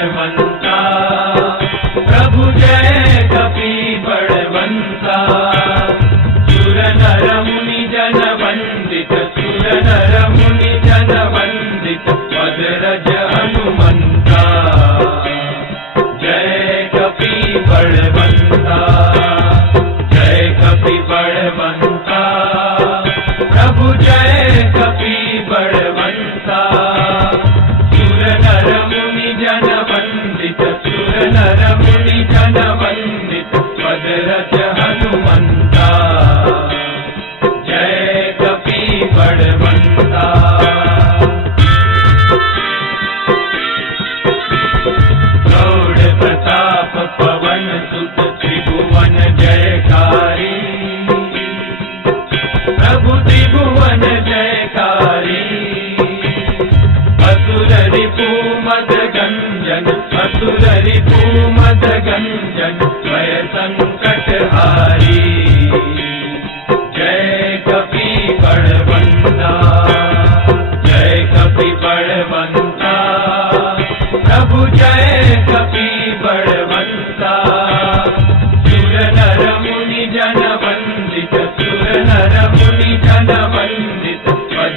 i'm Manta.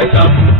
Eita,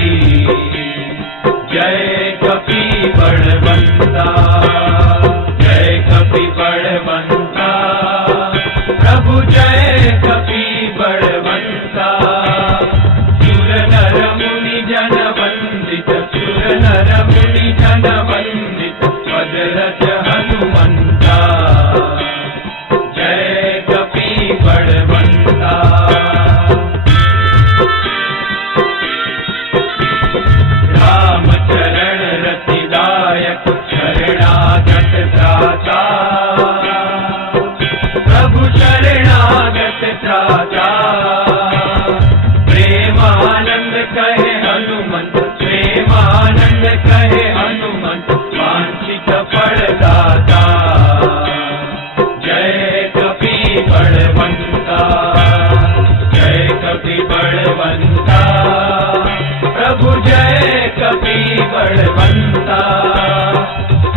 बलवंता जय कपि बलवंता प्रभु जय कपि बलवंता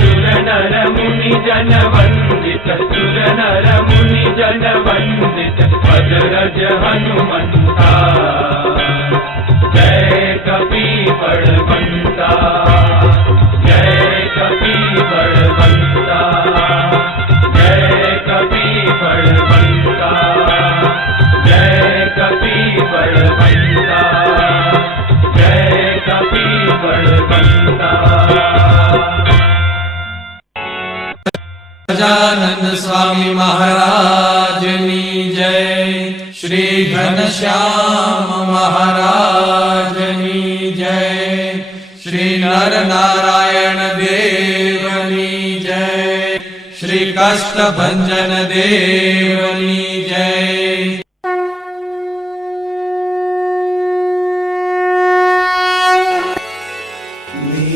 सुर नर मुनि जन वंदित सुर नर मुनि जन वंदित भजरज हनुमंता ગજાનંદ સ્વામી મહારાજની જય શ્રી ઘનશ્યામ મહારાજની જય શ્રી નર નારાયણ દેવની જય શ્રી કષ્ટભંજન દેવની જય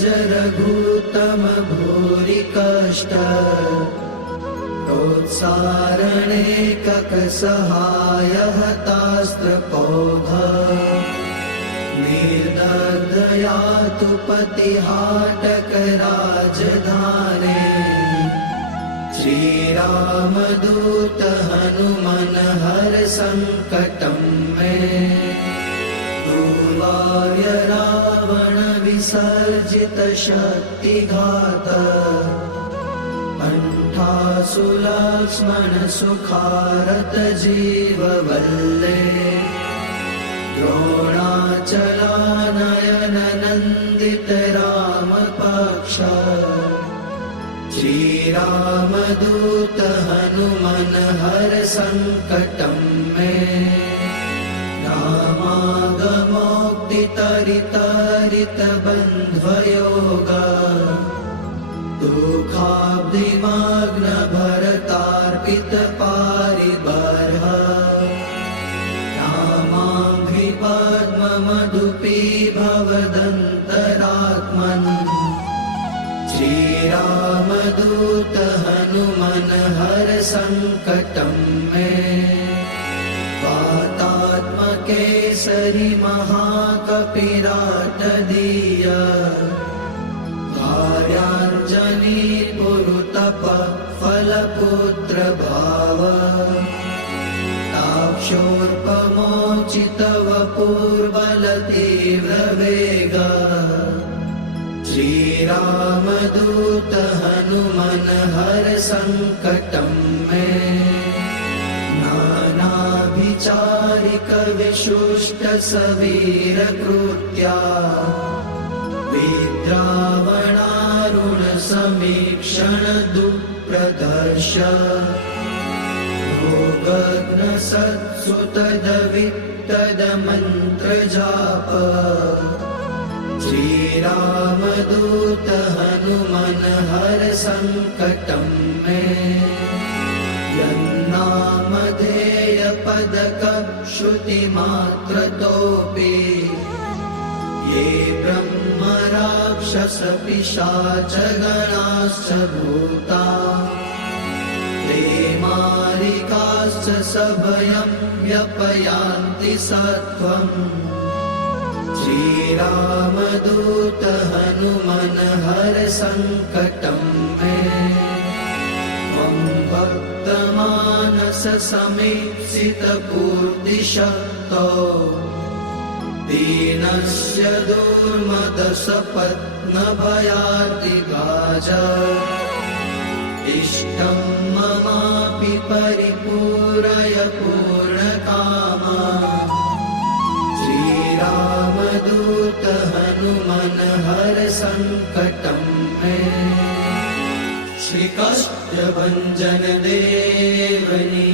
जरघूतम भूरि कष्ट। प्रोत्सारणे ककसहाय हतास्त्रपौध निर्दया तु पतिहाटक राजधाने। श्रीरामदूत हनुमन हर सङ्कटं मे रावण विसर्जित शक्तिघात कण्ठ सीतासु लक्ष्मण सुखारत जीववल्ले द्रोणाचलानयन नन्दित रामपक्ष श्रीरामदूत हनुमन हर सङ्कटं मे रामागमोक्तितरितरित बन्ध्वयोग दुःखाब्धिमाग्न भरतार्पित पारिबर्ह रामाङ्घ्रि पद्ममधुपी भवदन्तरात्मन् श्रीरामदूत हनुमन हर सङ्कटं मे वातात्मकेसरि महाकपिराटदीय कार्याञ्जनी पुरुतप फलपुत्र भाव ताक्षोर्पमोचितव पूर्वलतीव्रवेग श्रीरामदूत हनुमन हर सङ्कटं मे। नानाभिचारिक विशुष्ट सवीरकृत्या विद्रावणारुण समीक्षण दुःप्रदर्श भोगग्न सत्सुतदवित्तदमन्त्रजाप श्रीरामदूत हनुमन हर सङ्कटं मे। यन्नामधेय पदक श्रुतिमात्रतोऽपि ये ब्रह्म राक्षस पिशाच गणाश्च भूता ते मारिकाश्च सभयं व्यपयान्ति सत्त्वम्। श्रीरामदूत हनुमन हर सङ्कटं मे। त्वं भक्तमानस समीप्सितपूर्तिशक्तो दीनस्य दुर्मदसपत्नभयातिगाज इष्टं ममापि परिपूरय पूर्णकामा। श्रीरामदूत हनुमन हर सङ्कटं मे भक्तभञ्जन देवनी